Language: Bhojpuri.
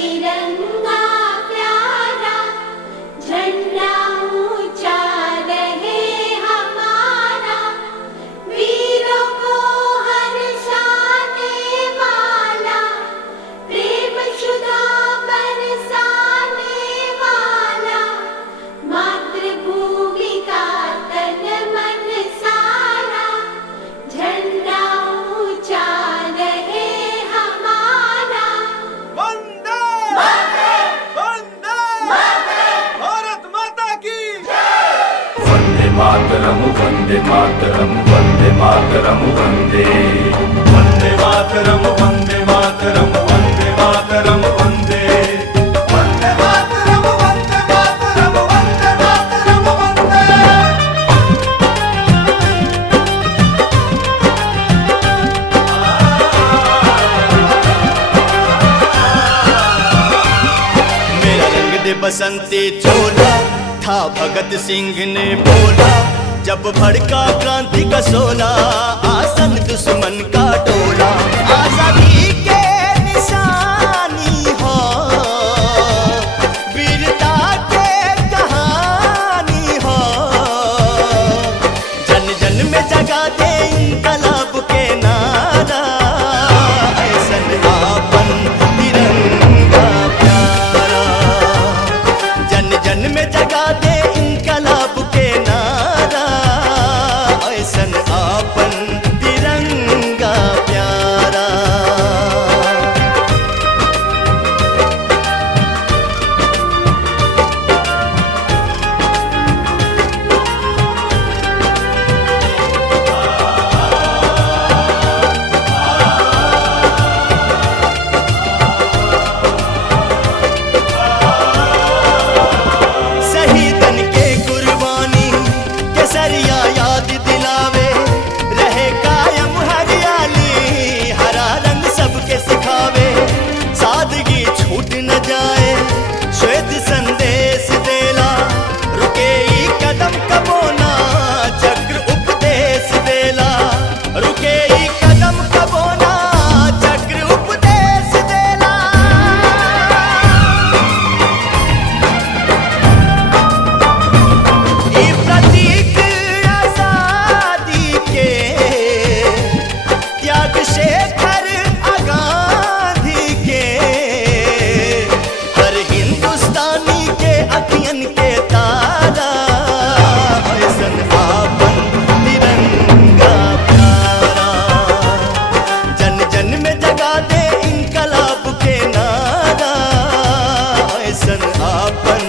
तिरंगा प्यारा, झंडा ऊंचा रहे हमारा, वीरों को हर्षाने वाला, प्रेम सुधा बरसाने वाला, मातृभूमि का तन मन सारा, झंडा ऊंचा रहे हमारा। वंदे वंदे भारत माता की वंदे मातरम वंदे मातरम वंदे मातरम वंदे वंदे मातरम वंदे मातरम वंदे मातरम वंदे वंदे मातरम वंदे मातरम वंदे मातरम वंदे। मेरा रंग दे बसंती चोला था भगत सिंह ने बोला, जब भड़का क्रांति का सोला, आसन दुश्मन का टोला। आजादी के निशानी हो, वीरता के कहानी हो, जन जन में जगा दे इनकलाब के नारा, ऐसन आपन तिरंगा प्यारा, जन जन में जगा दे इनकलाब के नारा, ऐसन आपन तिरंगा प्यारा। शहीदन के कुर्बानी केसरिया याद दिलावे, रहे कायम हरियाली, हरा रंग सबके सिखावे, सादगी छूट न जाए, श्वेत संदेश देला, रुके ई कदम कबोना, चक्र उपदेश देला, रुके ई कदम कबोना, चक्र उपदेश देला। ई प्रतीक आजादी के, त्याग शेखर आगाधी के, हर हिंदुस्तानी के अखियन के तारा, ऐसन आपन तिरंगा प्यारा, जन जन में जगा दे इनकलाब के नारा, ऐसन आपन